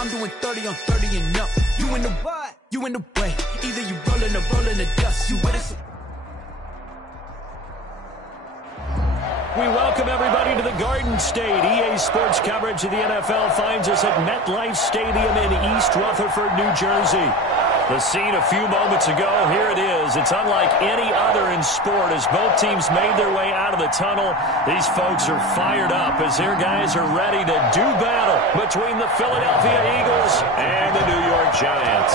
I'm doing 30 on 30 and up. You in the what? You in the way. Either you rolling or rolling the dust. You with it? We welcome everybody to the Garden State. EA Sports coverage of the NFL finds us at MetLife Stadium in East Rutherford, New Jersey. The scene a few moments ago, here it is. It's unlike any other in sport as both teams made their way out of the tunnel. These folks are fired up as their guys are ready to do battle between the Philadelphia Eagles and the New York Giants.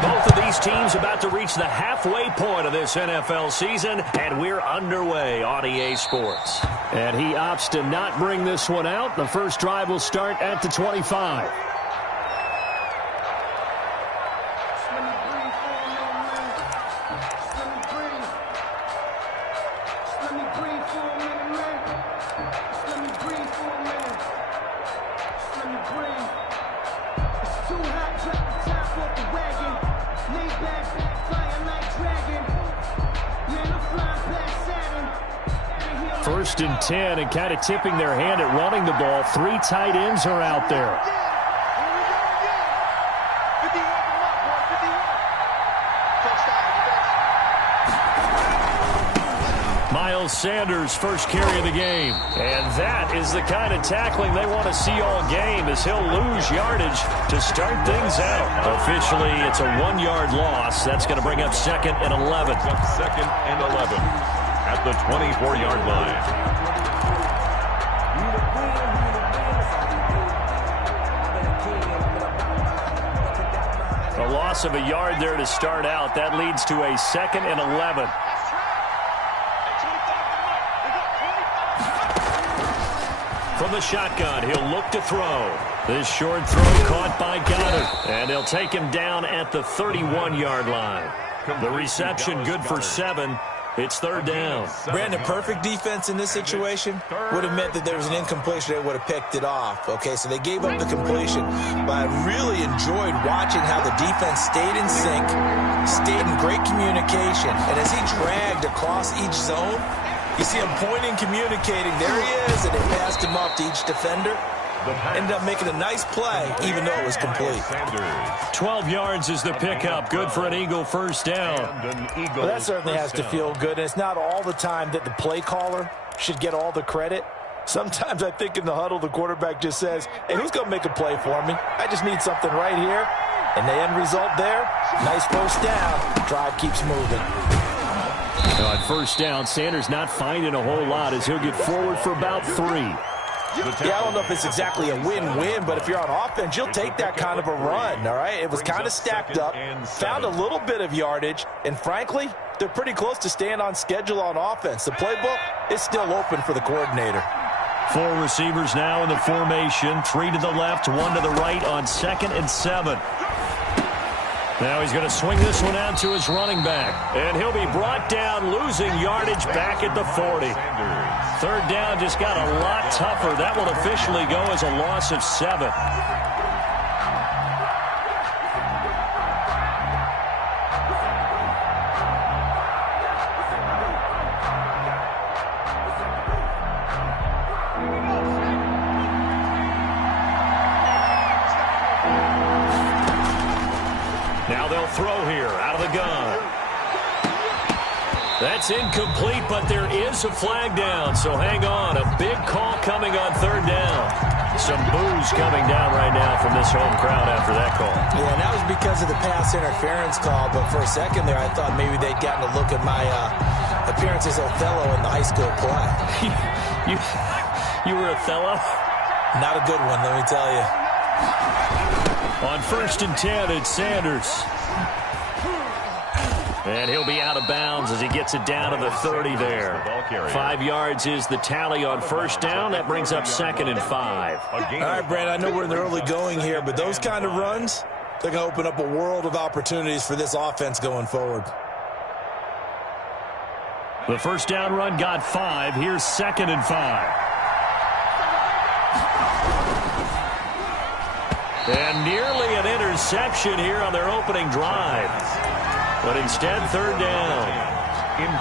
Both of these teams about to reach the halfway point of this NFL season, and we're underway on EA Sports. And he opts to not bring this one out. The first drive will start at the 25. First and 10, and kind of tipping their hand at running the ball. Three tight ends are out there. Miles Sanders, first carry of the game. And that is the kind of tackling they want to see all game as he'll lose yardage to start things out. Officially, it's a 1-yard loss. That's going to bring up 2nd and 11. Second and 11. At the 24-yard line. A loss of a yard there to start out. That leads to a 2nd and 11. From the shotgun, he'll look to throw. This short throw caught by Goddard. And he'll take him down at the 31-yard line. The reception good for 7. It's 3rd down. Brandon, perfect defense in this situation would have meant that there was an incompletion. They would have picked it off. Okay, so they gave up the completion. But I really enjoyed watching how the defense stayed in sync, stayed in great communication. And as he dragged across each zone, you see him pointing, communicating. There he is, and they passed him off to each defender. Ended up making a nice play, even though it was complete. 12 yards is the pickup. Good for an Eagle first down. Well, that certainly has to feel good. And it's not all the time that the play caller should get all the credit. Sometimes I think in the huddle, the quarterback just says, hey, who's going to make a play for me? I just need something right here. And the end result there, nice first down. Drive keeps moving. On first down, Sanders not finding a whole lot as he'll get forward for about 3. Yeah, I don't know if it's exactly a win-win, but if you're on offense, you'll take that kind of a run, all right? It was kind of stacked up, found a little bit of yardage, and frankly, they're pretty close to staying on schedule on offense. The playbook is still open for the coordinator. 4 receivers now in the formation, 3 to the left, 1 to the right on 2nd and 7. Now he's going to swing this one out to his running back, and he'll be brought down, losing yardage back at the 40. 3rd down just got a lot tougher. That will officially go as a loss of 7. Now they'll throw here out of the gun. That's incomplete, but there is a flag down, so hang on. A big call coming on 3rd down. Some boos coming down right now from this home crowd after that call. Yeah, and that was because of the pass interference call, but for a second there I thought maybe they'd gotten a look at my appearance as Othello in the high school play. You were Othello? Not a good one, let me tell you. On 1st and 10, it's Sanders. And he'll be out of bounds as he gets it down to the 30 there. 5 yards is the tally on 1st down. That brings up 2nd and 5. All right, Brandon, I know we're in the early going here, but those kind of runs, they're going to open up a world of opportunities for this offense going forward. The 1st down run got 5. Here's 2nd and 5. And nearly an interception here on their opening drive. But instead, 3rd down.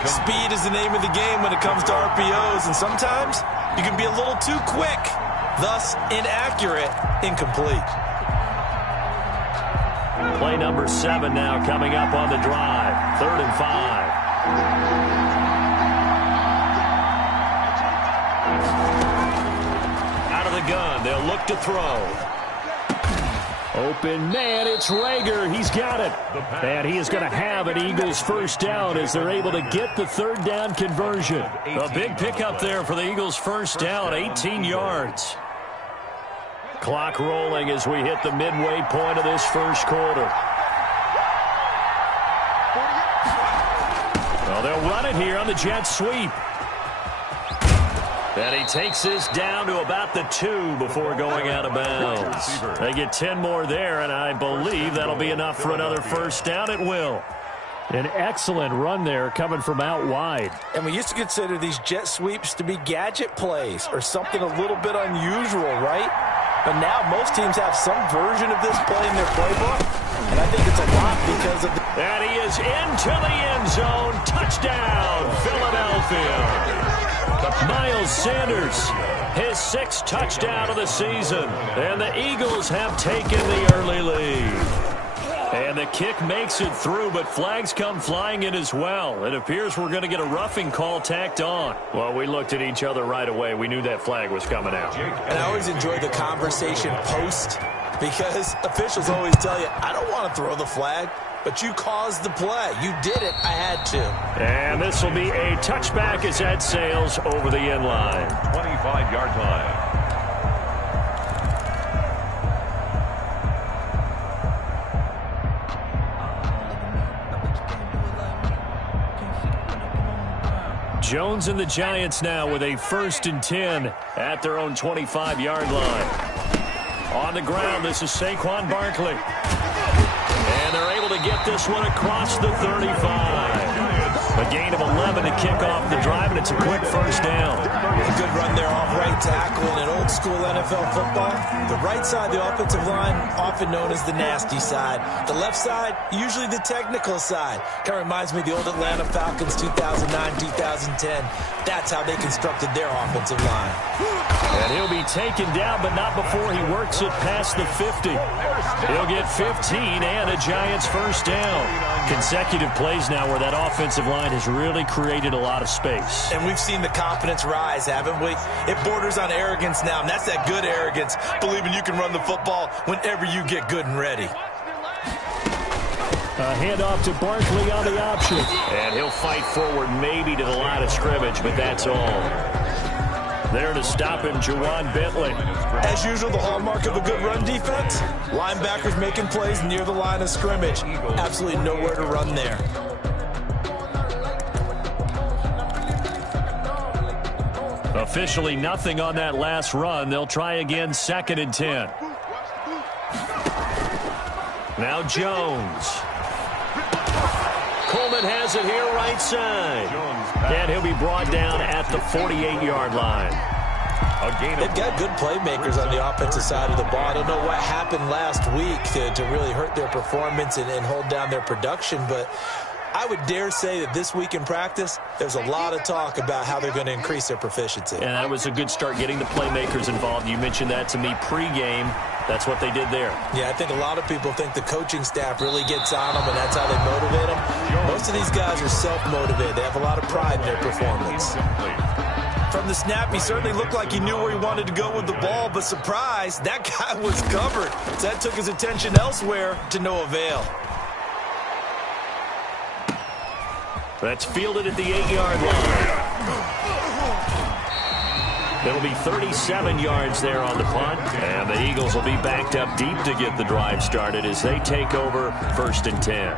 Speed is the name of the game when it comes to RPOs, and sometimes you can be a little too quick, thus inaccurate, incomplete. Play number 7 now coming up on the drive. 3rd and 5. Out of the gun, they'll look to throw. Open man, it's Rager. He's got it. And he is going to have an Eagles first down as they're able to get the 3rd down conversion. A big pickup there for the Eagles first down, 18 yards. Clock rolling as we hit the midway point of this first quarter. Well, they'll run it here on the jet sweep. And he takes this down to about the 2 before going out of bounds. They get 10 more there, and I believe that'll be enough for another first down. It will. An excellent run there coming from out wide. And we used to consider these jet sweeps to be gadget plays or something a little bit unusual, right? But now most teams have some version of this play in their playbook, and I think it's a lot because of And he is into the end zone. Touchdown, Philadelphia. Miles Sanders, his 6th touchdown of the season. And the Eagles have taken the early lead. And the kick makes it through, but flags come flying in as well. It appears we're going to get a roughing call tacked on. Well, we looked at each other right away. We knew that flag was coming out. And I always enjoy the conversation post because officials always tell you, I don't want to throw the flag, but you caused the play. You did it. I had to. And this will be a touchback as that sails over the end line. 25-yard line. Jones and the Giants now with a 1st and 10 at their own 25-yard line. On the ground, this is Saquon Barkley. And they're able to get this one across the 35. A gain of 11 to kick off the drive, and it's a quick first down. A good run there off right tackle in an old-school NFL football. The right side, the offensive line, often known as the nasty side. The left side, usually the technical side. Kind of reminds me of the old Atlanta Falcons 2009-2010. That's how they constructed their offensive line. And he'll be taken down, but not before he works it past the 50. He'll get 15 and a Giants first down. Consecutive plays now where that offensive line has really created a lot of space. And we've seen the confidence rise, haven't we? It borders on arrogance now, and that's that good arrogance, believing you can run the football whenever you get good and ready. A handoff to Barkley on the option. And he'll fight forward maybe to the line of scrimmage, but that's all. There to stop him, Juwan Bentley. As usual, the hallmark of a good run defense, linebackers making plays near the line of scrimmage. Absolutely nowhere to run there. Officially nothing on that last run. They'll try again, 2nd and 10. Now Jones. Coleman has it here right side. And he'll be brought down at the 48-yard line. They've got good playmakers on the offensive side of the ball. I don't know what happened last week to really hurt their performance and hold down their production, but I would dare say that this week in practice, there's a lot of talk about how they're going to increase their proficiency. And that was a good start getting the playmakers involved. You mentioned that to me pregame. That's what they did there. Yeah, I think a lot of people think the coaching staff really gets on them, and that's how they motivate them. Most of these guys are self-motivated. They have a lot of pride in their performance. From the snap, he certainly looked like he knew where he wanted to go with the ball, but surprise, that guy was covered. So that took his attention elsewhere to no avail. That's fielded at the 8-yard line. It'll be 37 yards there on the punt. And the Eagles will be backed up deep to get the drive started as they take over 1st and 10.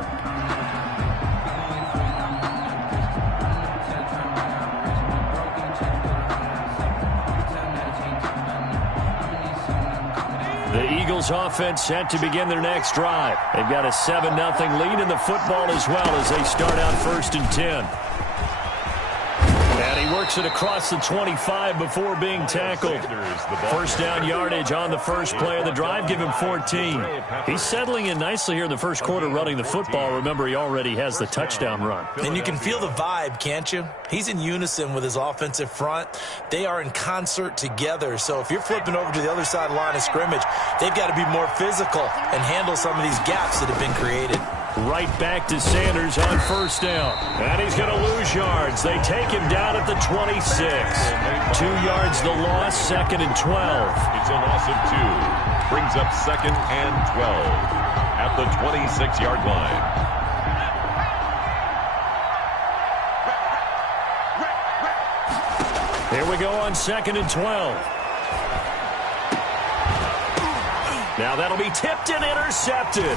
The Eagles offense set to begin their next drive. They've got a 7-0 lead in the football as well as they start out 1st and 10. And he works works it across the 25 before being tackled. First down yardage on the first play of the drive. Give him 14. He's settling in nicely here in the first quarter running the football. Remember, he already has the touchdown run. And you can feel the vibe, can't you? He's in unison with his offensive front. They are in concert together. So if you're flipping over to the other side line of scrimmage, they've got to be more physical and handle some of these gaps that have been created. Right back to Sanders on first down. And he's going to lose yards. They take him down at the 26. 2 yards the loss, 2nd and 12. It's a loss of 2. Brings up 2nd and 12 at the 26-yard line. Here we go on 2nd and 12. Now that'll be tipped and intercepted.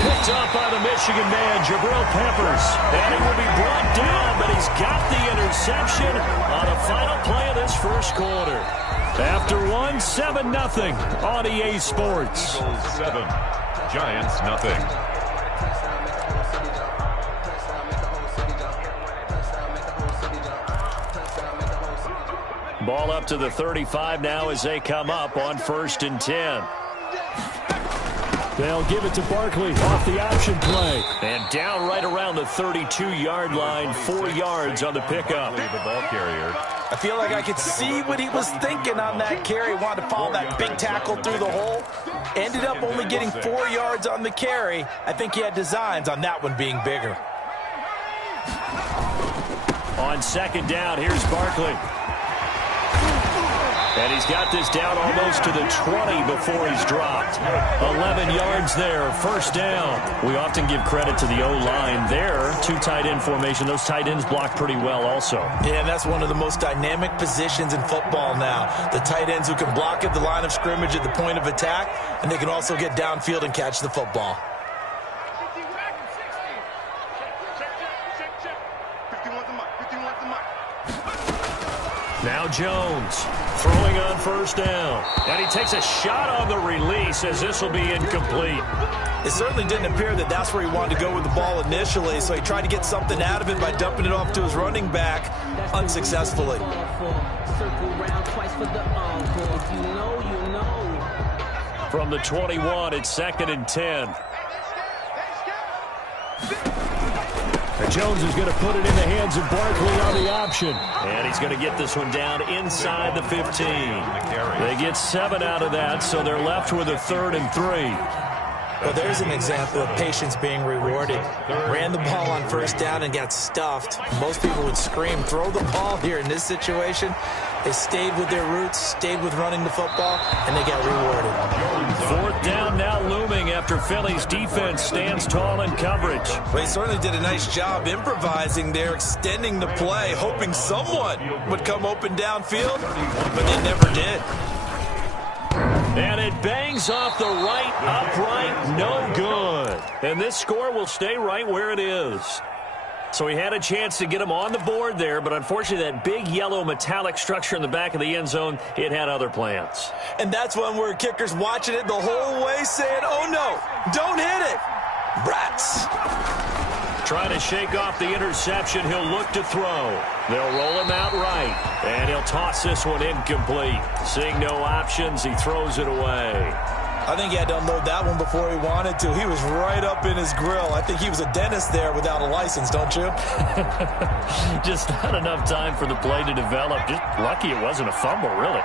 Picked up by the Michigan man, Jabril Peppers. And he will be brought down, but he's got the interception on the final play of this first quarter. After 7-0 on EA Sports. Eagles 7, Giants nothing. Ball up to the 35 now as they come up on 1st and 10. They'll give it to Barkley off the option play. And down right around the 32-yard line, 4 yards on the pickup. The ball carrier. I feel like I could see what he was thinking on that carry. Wanted to follow that big tackle through the hole. Ended up only getting 4 yards on the carry. I think he had designs on that one being bigger. On 2nd down, here's Barkley. And he's got this down almost to the 20 before he's dropped. 11 yards there, 1st down. We often give credit to the O-line there. 2 tight end formation. Those tight ends block pretty well also. Yeah, and that's one of the most dynamic positions in football now. The tight ends who can block at the line of scrimmage at the point of attack, and they can also get downfield and catch the football. Now Jones throwing on 1st down. And he takes a shot on the release as this will be incomplete. It certainly didn't appear that that's where he wanted to go with the ball initially, so he tried to get something out of it by dumping it off to his running back unsuccessfully. From the 21, it's 2nd and 10. And Jones is going to put it in the hands of Barkley on the option. And he's going to get this one down inside the 15. They get 7 out of that, so they're left with a 3rd and 3. Well, there's an example of patience being rewarded. Ran the ball on 1st down and got stuffed. Most people would scream, throw the ball here. In this situation, they stayed with their roots, stayed with running the football, and they got rewarded. 4th down now looming after Philly's defense stands tall in coverage. Well, he certainly did a nice job improvising there, extending the play, hoping someone would come open downfield, but they never did. And it bangs off the right upright, no good. And this score will stay right where it is. So he had a chance to get him on the board there, but unfortunately that big yellow metallic structure in the back of the end zone, it had other plans. And that's one where kickers watching it the whole way saying, oh no, don't hit it. Brats. Trying to shake off the interception. He'll look to throw. They'll roll him out right. And he'll toss this one incomplete. Seeing no options, he throws it away. I think he had to unload that one before he wanted to. He was right up in his grill. I think he was a dentist there without a license, don't you? Just not enough time for the play to develop. Just lucky it wasn't a fumble, really.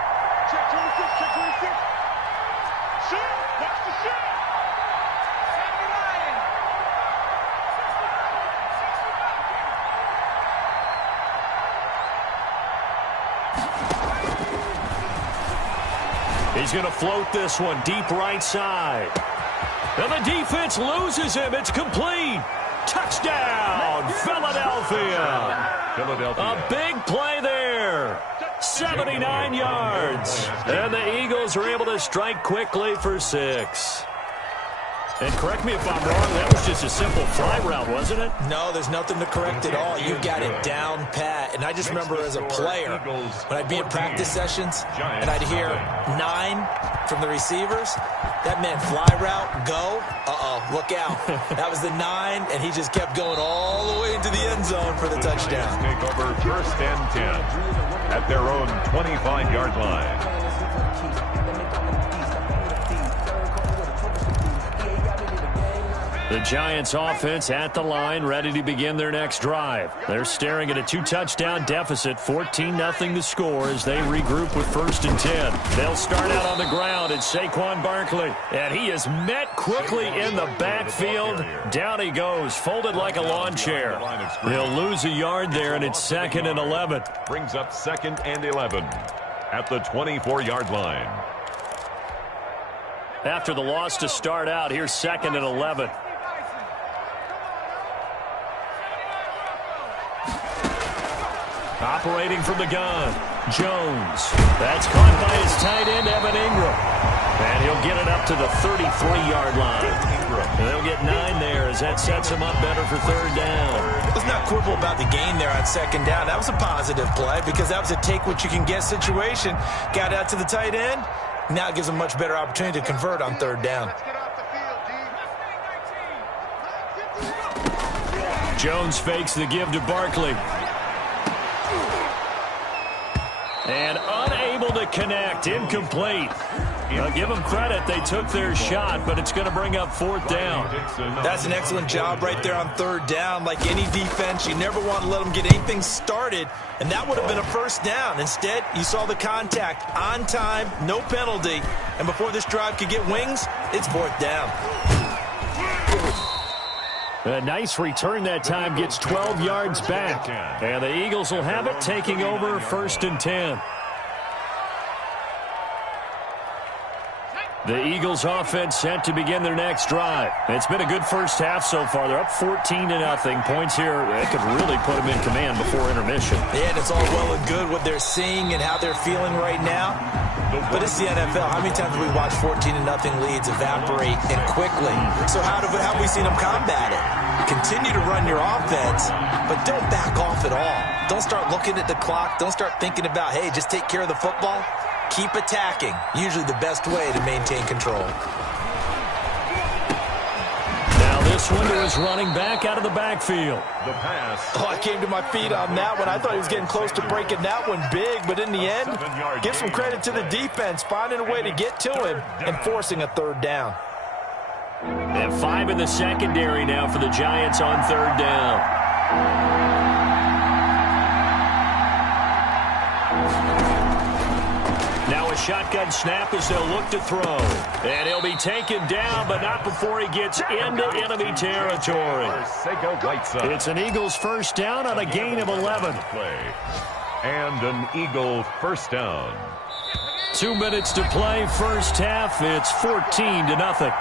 He's going to float this one deep right side. And the defense loses him. It's complete. Touchdown, Philadelphia. A big play there. 79 yards. And the Eagles are able to strike quickly for 6. And correct me if I'm wrong, that was just a simple fly route, wasn't it? No, there's nothing to correct at all. You got it down pat. And I just remember as a player, when I'd be in practice sessions and I'd hear 9 from the receivers, That meant fly route, go. Look out. That was the 9, and he just kept going all the way into the end zone for the touchdown. Take over 1st and 10 at their own 25-yard line. The Giants offense at the line, ready to begin their next drive. They're staring at a 2-touchdown deficit, 14-0 the score as they regroup with 1st and 10. They'll start out on the ground. It's Saquon Barkley, and he is met quickly in the backfield. Down he goes, folded like a lawn chair. He'll lose a yard there, and it's 2nd and 11. Brings up 2nd and 11 at the 24-yard line. After the loss to start out, here's 2nd and 11. Operating from the gun, Jones. That's caught by his tight end, Evan Ingram. And he'll get it up to the 33-yard line. And they'll get 9 there as that sets him up better for 3rd down. Let's not quibble about the gain there on 2nd down. That was a positive play because that was a take-what-you-can-get situation. Got out to the tight end. Now it gives him a much better opportunity to convert on 3rd down. Jones fakes the give to Barkley. And unable to connect, incomplete. Give them credit, they took their shot, but it's going to bring up 4th down. That's an excellent job right there on 3rd down. Like any defense, you never want to let them get anything started, and that would have been a 1st down. Instead, you saw the contact on time, no penalty, and before this drive could get wings, it's 4th down. A nice return that time, gets 12 yards back. And the Eagles will have it, taking over 1st and 10. The Eagles offense set to begin their next drive. It's been a good first half so far. They're up 14-0. Points here, they could really put them in command before intermission. Yeah, and it's all well and good what they're seeing and how they're feeling right now. But it's the NFL. How many times have we watched 14-0 leads evaporate and quickly? So how have we seen them combat it? Continue to run your offense, but don't back off at all. Don't start looking at the clock. Don't start thinking about, hey, just take care of the football. Keep attacking. Usually the best way to maintain control. Now this one to his running back out of the backfield. The pass. Oh, I came to my feet on that one. I thought he was getting close to breaking that one big, but in the end, give some credit to the defense, finding a way to get to him and forcing a 3rd down. And 5 in the secondary now for the Giants on 3rd down. Now a shotgun snap as they'll look to throw. And he'll be taken down, but not before he gets into enemy territory. It's an Eagles 1st down on a gain of 11. And an Eagle 1st down. 2 minutes to play, first half. It's 14-0.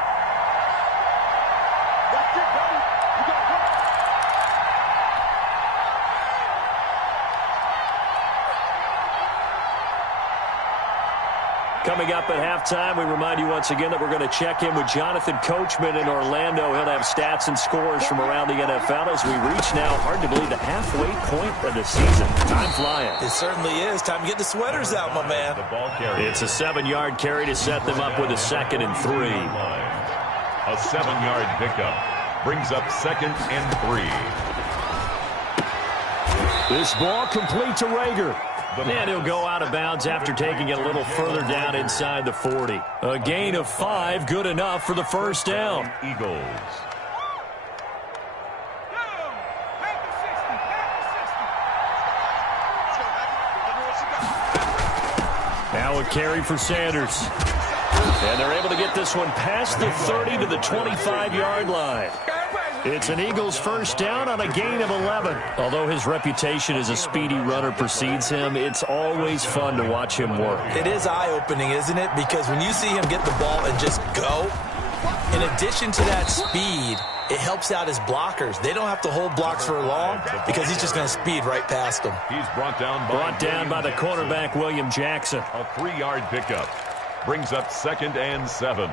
Coming up at halftime, we remind you once again that we're going to check in with Jonathan Coachman in Orlando. He'll have stats and scores from around the NFL as we reach now, hard to believe, the halfway point of the season. Time flying. It certainly is. Time to get the sweaters out, my man. It's a 7-yard carry to set them up with a 2nd and 3. A 7-yard pickup brings up 2nd and 3. This ball complete to Rager. And he'll go out of bounds after taking it a little further down inside the 40. A gain of 5, good enough for the 1st down. Eagles. Now a carry for Sanders. And they're able to get this one past the 30 to the 25-yard line. It's an Eagles 1st down on a gain of 11. Although his reputation as a speedy runner precedes him, it's always fun to watch him work. It is eye-opening, isn't it? Because when you see him get the ball and just go, in addition to that speed, it helps out his blockers. They don't have to hold blocks for long because he's just going to speed right past them. He's brought down by the cornerback, William Jackson. A 3-yard pickup brings up 2nd and 7.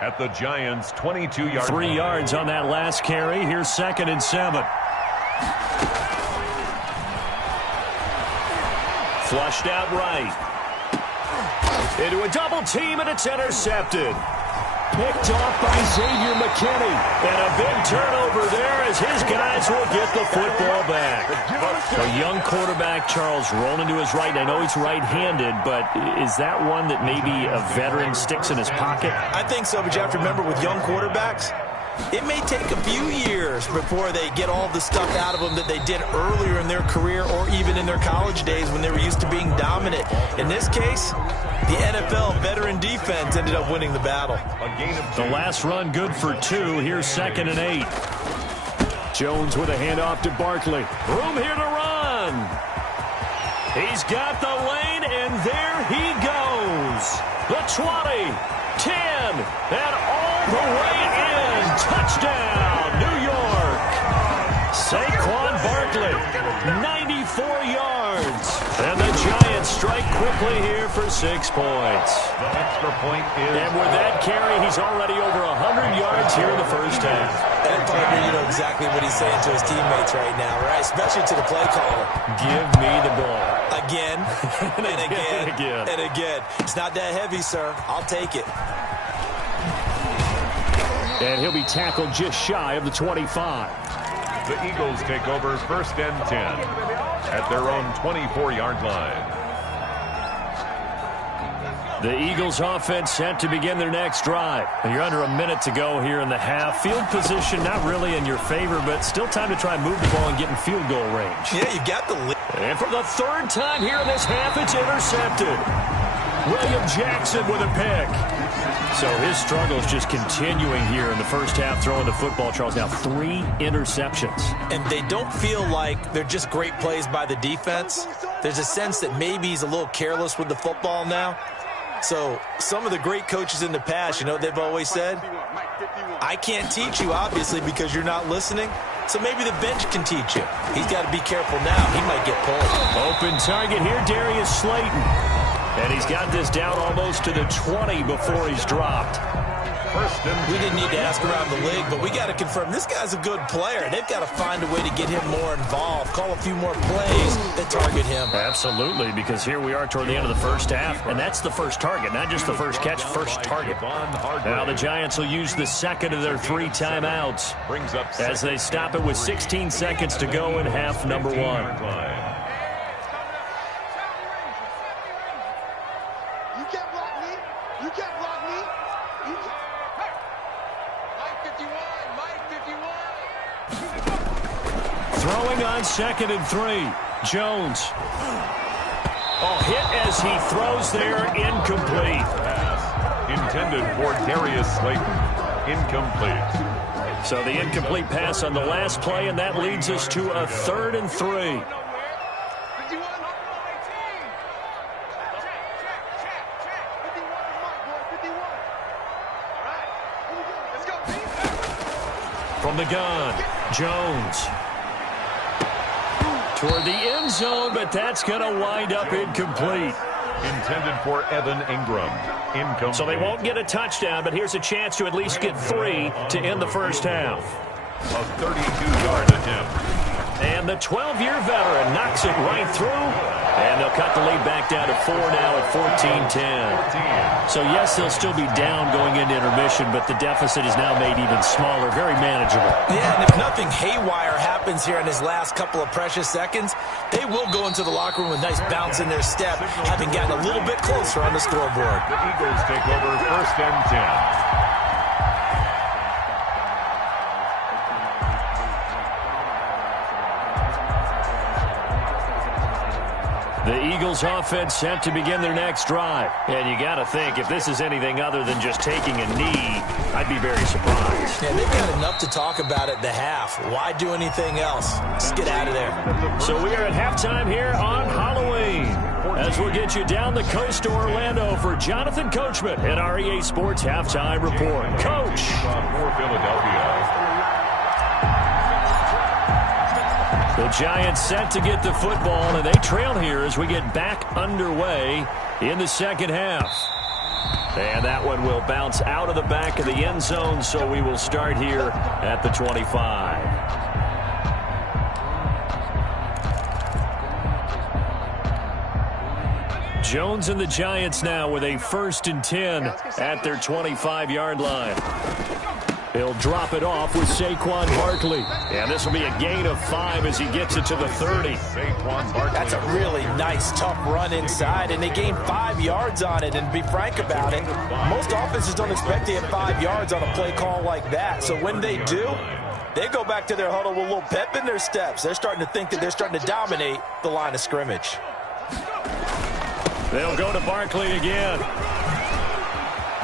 At the Giants' 22-yard 3 yards on that last carry. Here's 2nd and 7. Flushed out right. Into a double team, and it's intercepted. picked off by Xavier McKinney. And a big turnover there as his guys will get the football back. A young quarterback, Charles, rolling to his right. I know he's right-handed, but is that one that maybe a veteran sticks in his pocket? I think so, but you have to remember with young quarterbacks, it may take a few years before they get all the stuff out of them that they did earlier in their career or even in their college days when they were used to being dominant. In this case, the NFL veteran defense ended up winning the battle. The last run good for 2. Here's 2nd and 8. Jones with a handoff to Barkley. Room here to run. He's got the lane, and there he goes. The 20, 10, and all the way in. Touchdown, New York. Saquon Barkley, 94 yards. And the Giants strike quickly here for 6 points. The extra point is... And with that carry, he's already over 100 yards here in the first half. And partner, you know exactly what he's saying to his teammates right now, right? Especially to the play caller. Give me the ball. Again, and again, and again. It's not that heavy, sir. I'll take it. And he'll be tackled just shy of the 25. The Eagles take over 1st and 10 at their own 24-yard line. The Eagles offense set to begin their next drive. You're under a minute to go here in the half. Field position not really in your favor, but still time to try and move the ball and get in field goal range. Yeah, you got the lead. And for the 3rd time here in this half, it's intercepted. William Jackson with a pick. So his struggles just continuing here in the first half throwing the football, Charles. Now 3 interceptions. And they don't feel like they're just great plays by the defense. There's a sense that maybe he's a little careless with the football now. So some of the great coaches in the past, you know what they've always said? I can't teach you, obviously, because you're not listening. So maybe the bench can teach you. He's got to be careful now. He might get pulled. Open target here, Darius Slayton. And he's got this down almost to the 20 before he's dropped. We didn't need to ask around the league, but we got to confirm this guy's a good player. They've got to find a way to get him more involved, call a few more plays that target him. Absolutely, because here we are toward the end of the first half, and that's the first target, not just the first catch, first target. Now the Giants will use the 2nd of their 3 timeouts as they stop it with 16 seconds to go in half number 1. Throwing on 2nd and 3. Jones. Hit as he throws there. Incomplete. Pass intended for Darius Slayton. Incomplete. So the incomplete pass on the last play, and that leads us to a 3rd and 3. From the gun, Jones. Toward the end zone, but that's going to wind up incomplete. Intended for Evan Ingram. Incomplete. So they won't get a touchdown, but here's a chance to at least get 3 to end the first half. A 32-yard attempt. And the 12-year veteran knocks it right through. And they'll cut the lead back down to 4 now at 14-10. So, yes, they'll still be down going into intermission, but the deficit is now made even smaller, very manageable. Yeah, and if nothing haywire happens here in his last couple of precious seconds, they will go into the locker room with a nice bounce in their step, having gotten a little bit closer on the scoreboard. The Eagles take over 1st and 10. The Eagles offense set to begin their next drive. And you got to think, if this is anything other than just taking a knee, I'd be very surprised. Yeah, they've got enough to talk about at the half. Why do anything else? Just get out of there. So we are at halftime here on Halloween, as we'll get you down the coast to Orlando for Jonathan Coachman at our EA Sports Halftime Report. Coach. For Philadelphia. The Giants set to get the football, and they trail here as we get back underway in the second half. And that one will bounce out of the back of the end zone, so we will start here at the 25. Jones and the Giants now with a 1st and 10 at their 25-yard line. He'll drop it off with Saquon Barkley. And this will be a gain of 5 as he gets it to the 30. That's a really nice, tough run inside, and they gained 5 yards on it. And to be frank about it, most offenses don't expect to get 5 yards on a play call like that. So when they do, they go back to their huddle with a little pep in their steps. They're starting to think that they're starting to dominate the line of scrimmage. They'll go to Barkley again.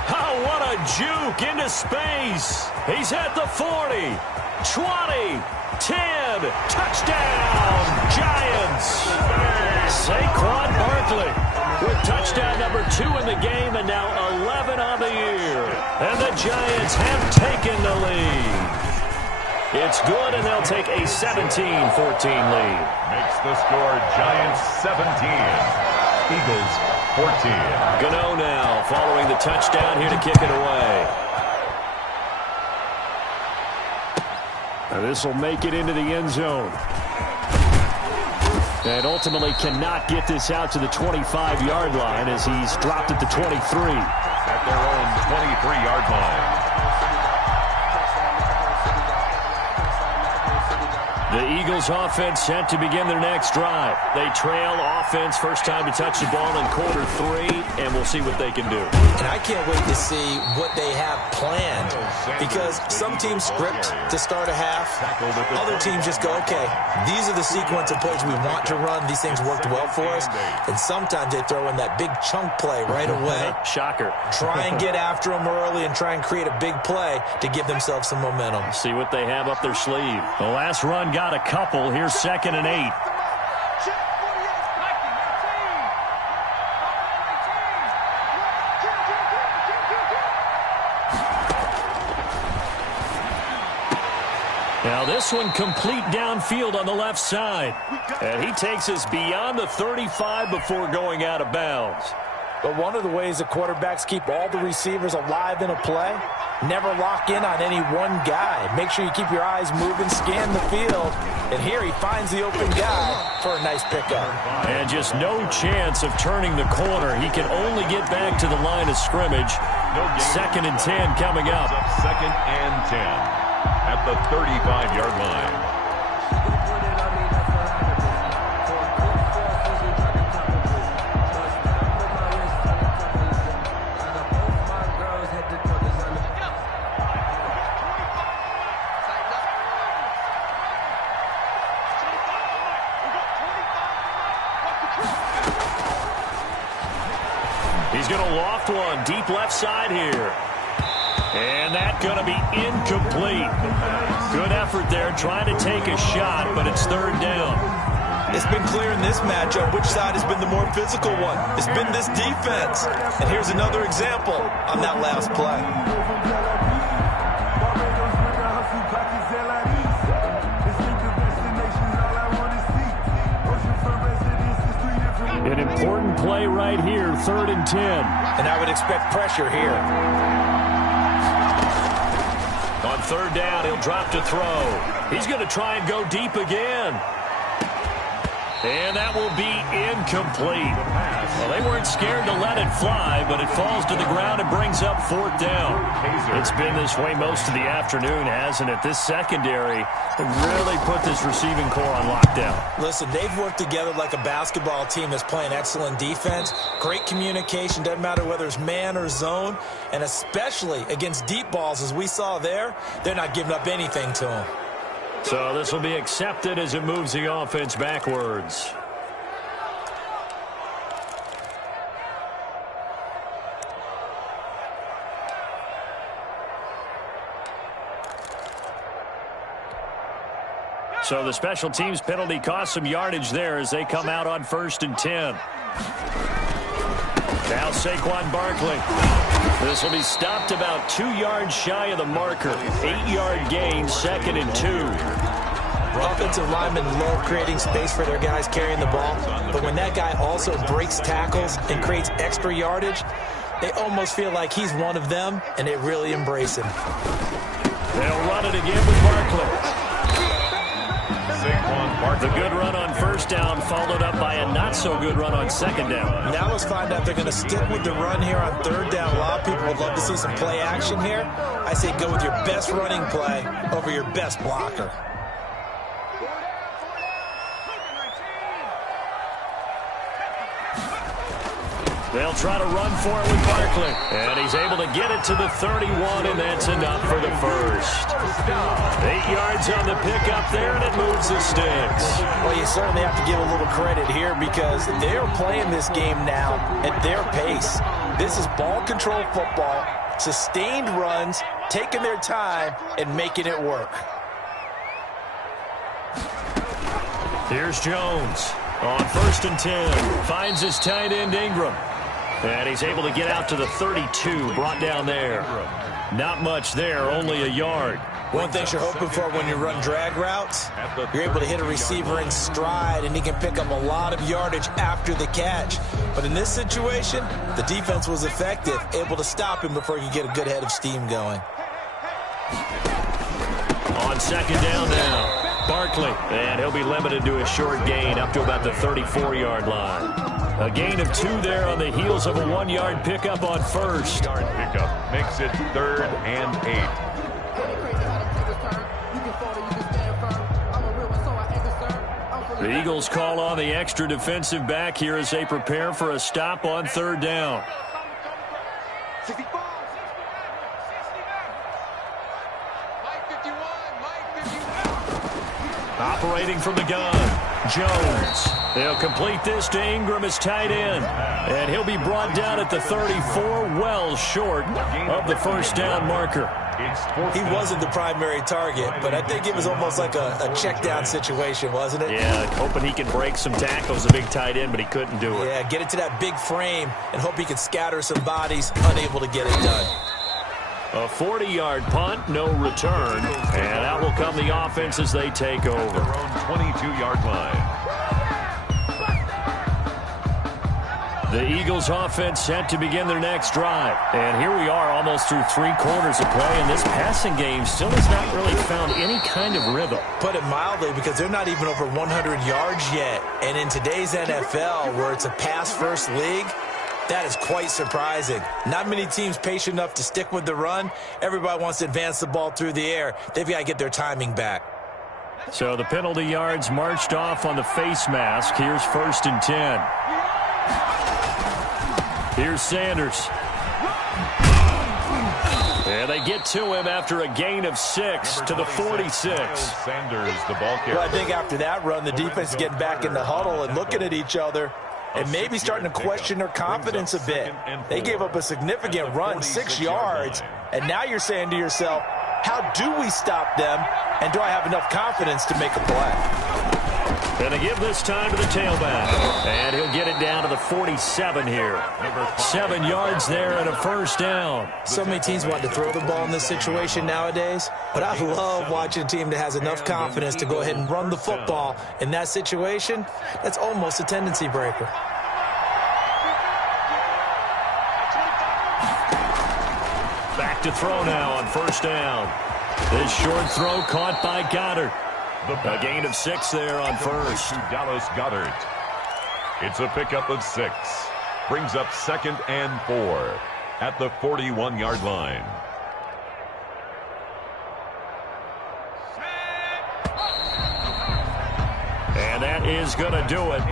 Oh, what a juke into space. He's at the 40, 20, 10, touchdown, Giants. Saquon Barkley with touchdown number 2 in the game and now 11 on the year. And the Giants have taken the lead. It's good, and they'll take a 17-14 lead. Makes the score Giants 17. Eagles 14. Gano now following the touchdown here to kick it away. Now this will make it into the end zone. And ultimately cannot get this out to the 25-yard line as he's dropped at the 23. At their own 23-yard line. The Eagles offense set to begin their next drive. They trail offense, first time to touch the ball in quarter 3, and we'll see what they can do. And I can't wait to see what they have planned, because some teams script to start a half. Other teams just go, okay, these are the sequence of plays we want to run. These things worked well for us. And sometimes they throw in that big chunk play right away. Shocker. Try and get after them early and try and create a big play to give themselves some momentum. See what they have up their sleeve. The last run got a couple. Here's 2nd and 8. Now this one complete downfield on the left side. And he takes us beyond the 35 before going out of bounds. But one of the ways the quarterbacks keep all the receivers alive in a play, never lock in on any one guy. Make sure you keep your eyes moving, scan the field. And here he finds the open guy for a nice pickup. And just no chance of turning the corner. He can only get back to the line of scrimmage. 2nd and 10 coming up. 2nd and 10 at the 35-yard line. He's going to loft one deep left side here. And that's going to be incomplete. Good effort there trying to take a shot, but it's 3rd down. It's been clear in this matchup which side has been the more physical one. It's been this defense. And here's another example on that last play. An important play right here, 3rd and 10. And I would expect pressure here. On 3rd down, he'll drop to throw. He's going to try and go deep again. And that will be incomplete. Well, they weren't scared to let it fly, but it falls to the ground and brings up 4th down. It's been this way most of the afternoon, hasn't it? This secondary really put this receiving core on lockdown. Listen, they've worked together like a basketball team that's playing excellent defense. Great communication, doesn't matter whether it's man or zone. And especially against deep balls, as we saw there, they're not giving up anything to them. So this will be accepted as it moves the offense backwards. So the special teams penalty cost some yardage there as they come out on 1st and 10. Now Saquon Barkley. This will be stopped about 2 yards shy of the marker. 8-yard gain, 2nd and 2. Offensive linemen love creating space for their guys carrying the ball, but when that guy also breaks tackles and creates extra yardage, they almost feel like he's one of them, and they really embrace him. They'll run it again with Barkley. The good run on first down followed up by a not-so-good run on second down. Now let's find out if they're going to stick with the run here on third down. A lot of people would love to see some play action here. I say go with your best running play over your best blocker. They'll try to run for it with Barkley. And he's able to get it to the 31, and that's enough for the first. 8 yards on the pickup there, and it moves the sticks. Well, you certainly have to give a little credit here because they're playing this game now at their pace. This is ball control football, sustained runs, taking their time, and making it work. Here's Jones on 1st and 10. Finds his tight end Ingram. And he's able to get out to the 32, brought down there. Not much there, only a yard. One thing you're hoping for when you run drag routes, you're able to hit a receiver in stride, and he can pick up a lot of yardage after the catch. But in this situation, the defense was effective, able to stop him before he could get a good head of steam going. On second down now, Barkley. And he'll be limited to a short gain up to about the 34-yard line. A gain of 2 there on the heels of a 1-yard pickup on first. Yard pickup makes it 3rd and 8. The Eagles call on the extra defensive back here as they prepare for a stop on 3rd down. Operating from the gun, Jones. They'll complete this to Ingram as tight end. And he'll be brought down at the 34, well short of the first down marker. He wasn't the primary target, but I think it was almost like a check down situation, wasn't it? Yeah, hoping he can break some tackles, a big tight end, but he couldn't do it. Yeah, get it to that big frame and hope he can scatter some bodies, unable to get it done. A 40-yard punt, no return, and out will come the offense as they take over. Their own 22-yard line. The Eagles offense set to begin their next drive. And here we are almost through 3 quarters of play, and this passing game still has not really found any kind of rhythm. Put it mildly, because they're not even over 100 yards yet. And in today's NFL, where it's a pass-first league, that is quite surprising. Not many teams patient enough to stick with the run. Everybody wants to advance the ball through the air. They've got to get their timing back. So the penalty yards marched off on the face mask. Here's 1st and 10. Here's Sanders. And they get to him after a gain of 6 to the 46. Sanders, the ball carrier. Well, I think after that run, the defense is getting back in the huddle and looking at each other and maybe starting to question their confidence a bit. They gave up a significant run, 6 yards, and now you're saying to yourself, how do we stop them, and do I have enough confidence to make a play? And they give this time to the tailback. And he'll get it down to the 47 here. 7 yards there and a 1st down. So many teams want to throw the ball in this situation nowadays, but I love watching a team that has enough confidence to go ahead and run the football. In that situation, that's almost a tendency breaker. Back to throw now on 1st down. This short throw caught by Goddard. A gain of 6 there on 1st. To Dallas Goddard. It's a pickup of 6. Brings up 2nd and 4 at the 41-yard line. And that is going to do it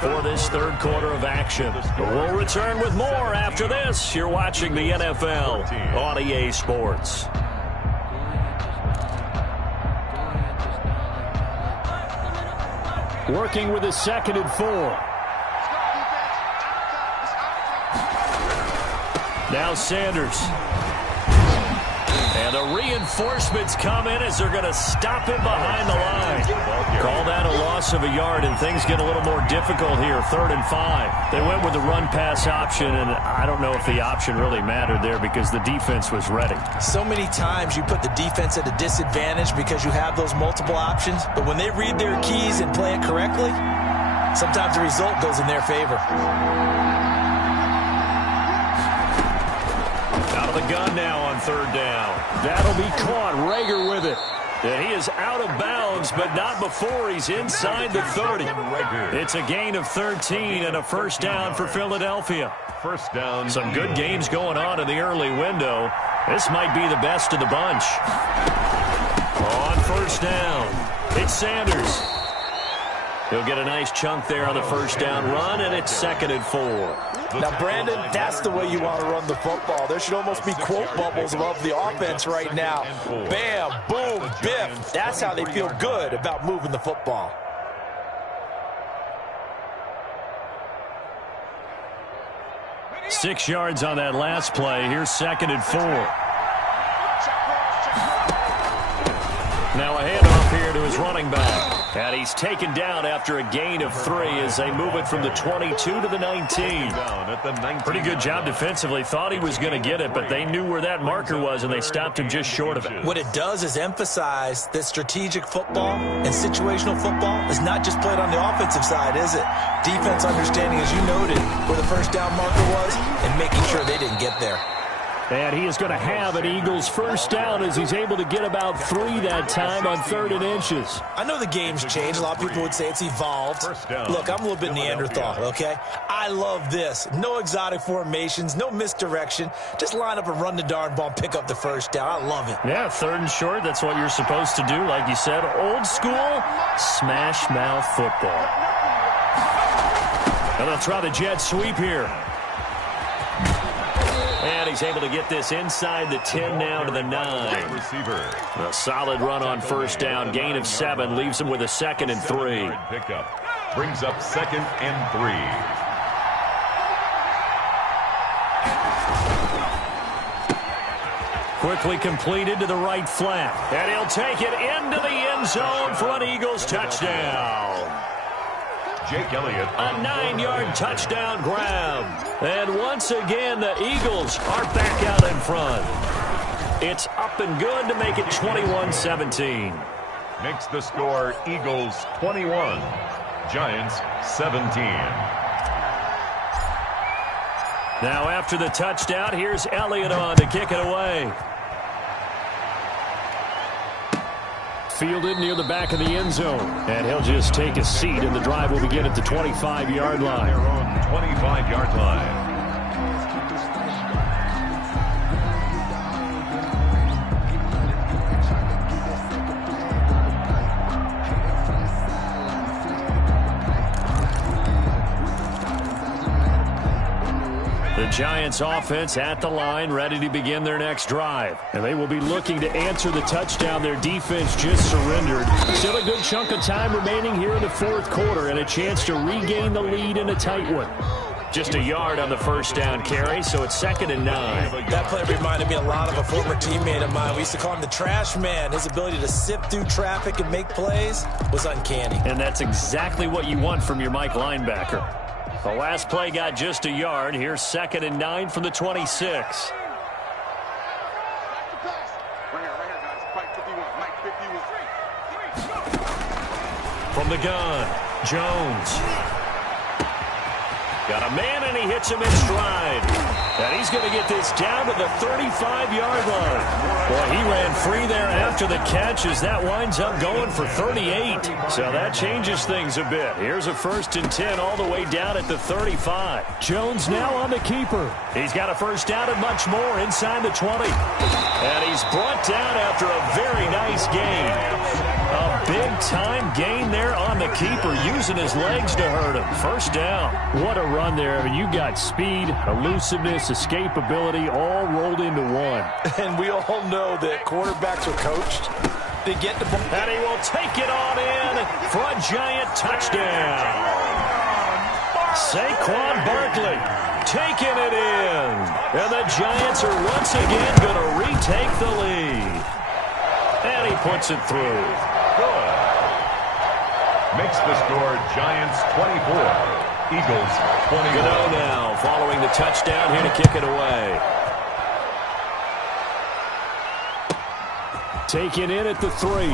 for this 3rd quarter of action. We'll return with more after this. You're watching the NFL on EA Sports. Working with a 2nd and 4. Now Sanders. And the reinforcements come in as they're going to stop him behind the line. Call that a loss of a yard, and things get a little more difficult here. 3rd and 5. They went with the run-pass option, and I don't know if the option really mattered there because the defense was ready. So many times you put the defense at a disadvantage because you have those multiple options, but when they read their keys and play it correctly, sometimes the result goes in their favor. Out of the gun now on 3rd down. That'll be caught. Rager with it. And he is out of bounds, but not before he's inside the 30. It's a gain of 13 and a first down for Philadelphia. First down. Some good games going on in the early window. This might be the best of the bunch. On first down, it's Sanders. He'll get a nice chunk there on the first down run, and it's 2nd and 4. Now, Brandon, that's the way you want to run the football. There should almost be quote bubbles above the offense right now. Bam, boom, biff. That's how they feel good about moving the football. Six yards on that last play. Here's 2nd and 4. Now a handoff here to his running back. And he's taken down after a gain of 3 as they move it from the 22 to the 19. Pretty good job defensively. Thought he was going to get it, but they knew where that marker was, and they stopped him just short of it. What it does is emphasize that strategic football and situational football is not just played on the offensive side, is it? Defense understanding, as you noted, where the first down marker was and making sure they didn't get there. And he is going to have an Eagles first down as he's able to get about 3 that time on 3rd and inches. I know the game's changed. A lot of people would say it's evolved. Look, I'm a little bit Neanderthal, okay? I love this. No exotic formations, no misdirection. Just line up and run the darn ball and pick up the first down. I love it. Yeah, 3rd and short, that's what you're supposed to do. Like you said, old school, smash mouth football. And they'll try the jet sweep here. And he's able to get this inside the 10 now to the 9. A solid run on first down. Gain of 7 leaves him with a 2nd and 3. Pickup brings up 2nd and 3. Quickly completed to the right flat. And he'll take it into the end zone for an Eagles touchdown. Jake Elliott. A 9-yard touchdown grab. And once again, the Eagles are back out in front. It's up and good to make it 21-17. Makes the score Eagles 21, Giants 17. Now after the touchdown, here's Elliott on to kick it away. Fielded near the back of the end zone. And he'll just take a seat, and the drive will begin at the 25-yard line. Their own 25-yard line. The Giants offense at the line, ready to begin their next drive. And they will be looking to answer the touchdown their defense just surrendered. Still a good chunk of time remaining here in the 4th quarter and a chance to regain the lead in a tight one. Just a yard on the first down carry, so it's 2nd and 9. That play reminded me a lot of a former teammate of mine. We used to call him the trash man. His ability to sift through traffic and make plays was uncanny. And that's exactly what you want from your Mike linebacker. The last play got just a yard. Here's 2nd and 9 from the 26. From the gun, Jones. Got a man, and he hits him in stride. And he's going to get this down to the 35-yard line. Boy, he ran free there after the catch as that winds up going for 38. So that changes things a bit. Here's a 1st and 10 all the way down at the 35. Jones now on the keeper. He's got a first down and much more inside the 20. And he's brought down after a very nice gain. A big-time gain there on the keeper, using his legs to hurt him. First down. What a run there. I mean, you got speed, elusiveness, escapability, all rolled into one. And we all know that quarterbacks are coached to get the ball. And he will take it on in for a Giant touchdown. Saquon Barkley taking it in. And the Giants are once again going to retake the lead. And he puts it through. Good. Makes the score Giants 24, Eagles 21. Gano now following the touchdown here to kick it away. Taken in at the 3.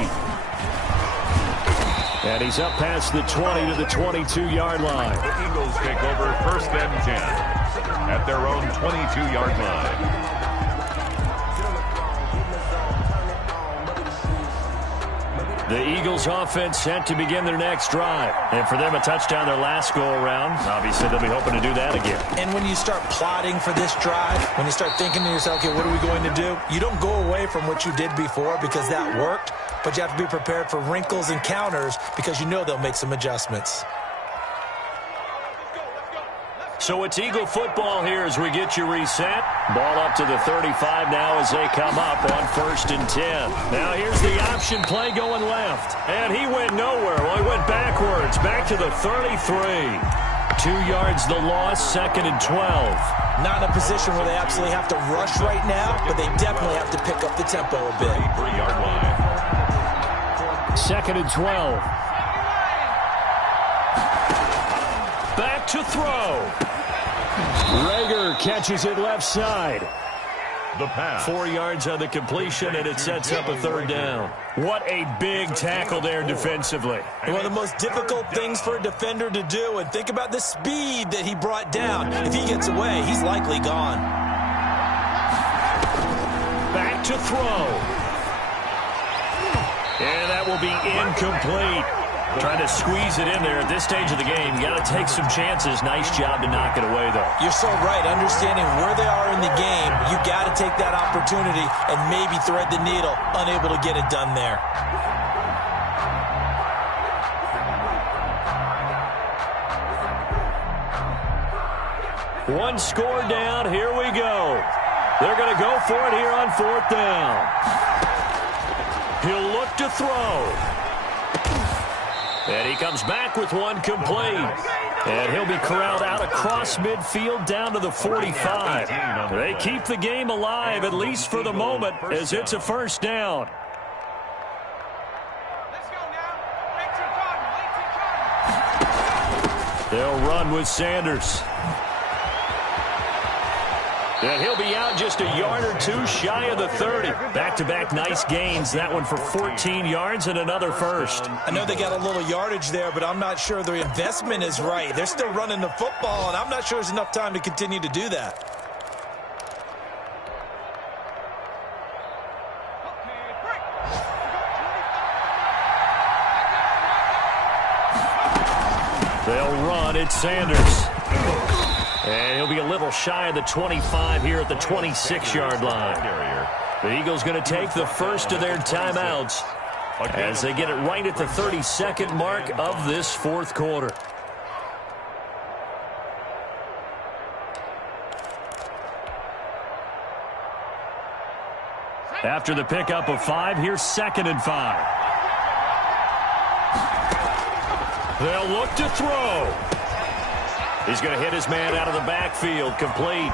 And he's up past the 20 to the 22-yard line. The Eagles take over 1st and 10 at their own 22-yard line. The Eagles offense set to begin their next drive. And for them, a touchdown their last go-around. Obviously, they'll be hoping to do that again. And when you start plotting for this drive, when you start thinking to yourself, okay, what are we going to do? You don't go away from what you did before because that worked, but you have to be prepared for wrinkles and counters because you know they'll make some adjustments. So it's Eagle football here as we get you reset. Ball up to the 35 now as they come up on 1st and 10. Now here's the option play going left. And he went nowhere. Well, he went backwards. Back to the 33. 2 yards the loss, 2nd and 12. Not in a position where they absolutely have to rush right now, but they definitely have to pick up the tempo a bit. 3-yard line. 2nd and 12. Back to throw. Rager catches it left side. The pass. 4 yards on the completion, and it sets up a 3rd down. What a big tackle there defensively. One of the most difficult things for a defender to do, and think about the speed that he brought down. If he gets away, he's likely gone. Back to throw. And that will be incomplete. Trying to squeeze it in there at this stage of the game. You got to take some chances. Nice job to knock it away, though. You're so right. Understanding where they are in the game, you got to take that opportunity and maybe thread the needle. Unable to get it done there. One score down. Here we go. They're going to go for it here on 4th down. He'll look to throw. And he comes back with one complete. And he'll be corralled out across midfield down to the 45. They keep the game alive, at least for the moment, as it's a 1st down. They'll run with Sanders. And he'll be out just a yard or two shy of the 30. Back-to-back nice gains. That one for 14 yards and another 1st. I know they got a little yardage there, but I'm not sure their investment is right. They're still running the football, and I'm not sure there's enough time to continue to do that. They'll run. It's Sanders. And he'll be a little shy of the 25 here at the 26-yard line. The Eagles going to take the first of their timeouts as they get it right at the 32nd mark of this 4th quarter. After the pickup of 5, here's 2nd and 5. They'll look to throw. He's going to hit his man out of the backfield, complete.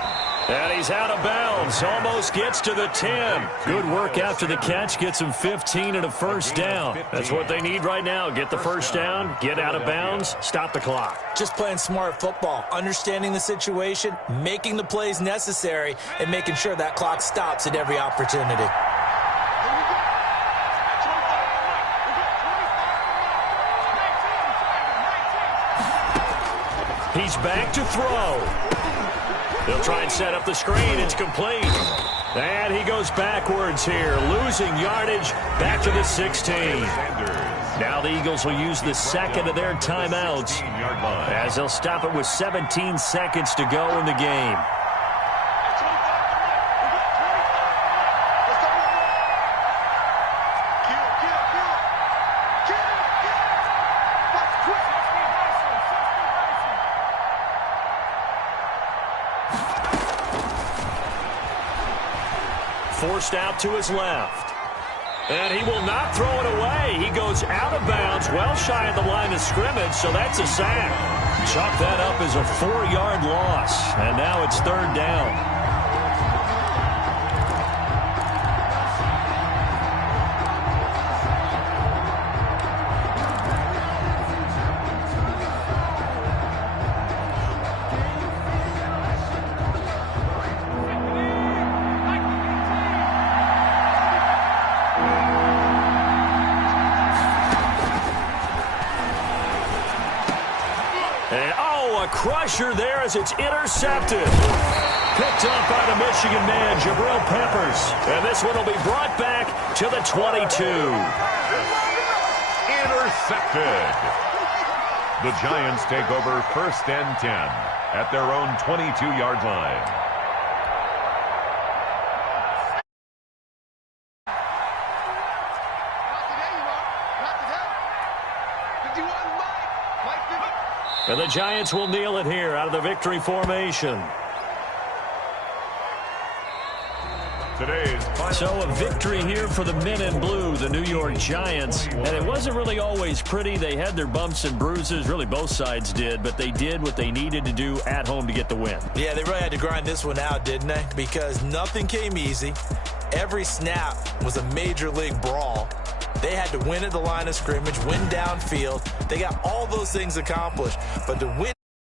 And he's out of bounds, almost gets to the 10. Good work after the catch, gets him 15 and a 1st down. That's what they need right now. Get the 1st down, get out of bounds, stop the clock. Just playing smart football, understanding the situation, making the plays necessary, and making sure that clock stops at every opportunity. He's back to throw. They'll try and set up the screen. It's complete. And he goes backwards here, losing yardage back to the 16. Now the Eagles will use the 2nd of their timeouts as they'll stop it with 17 seconds to go in the game. Forced out to his left. And he will not throw it away. He goes out of bounds, well shy of the line of scrimmage, so that's a sack. Chalk that up as a 4-yard loss. And now it's 3rd down. Crusher there as it's intercepted. Picked up by the Michigan man, Jabril Peppers. And this one will be brought back to the 22. intercepted. The Giants take over 1st and 10 at their own 22-yard line. And the Giants will kneel it here out of the victory formation. So a victory here for the men in blue, the New York Giants. And it wasn't really always pretty. They had their bumps and bruises. Really, both sides did. But they did what they needed to do at home to get the win. Yeah, they really had to grind this one out, didn't they? Because nothing came easy. Every snap was a major league brawl. They had to win at the line of scrimmage, win downfield. They got all those things accomplished. But to win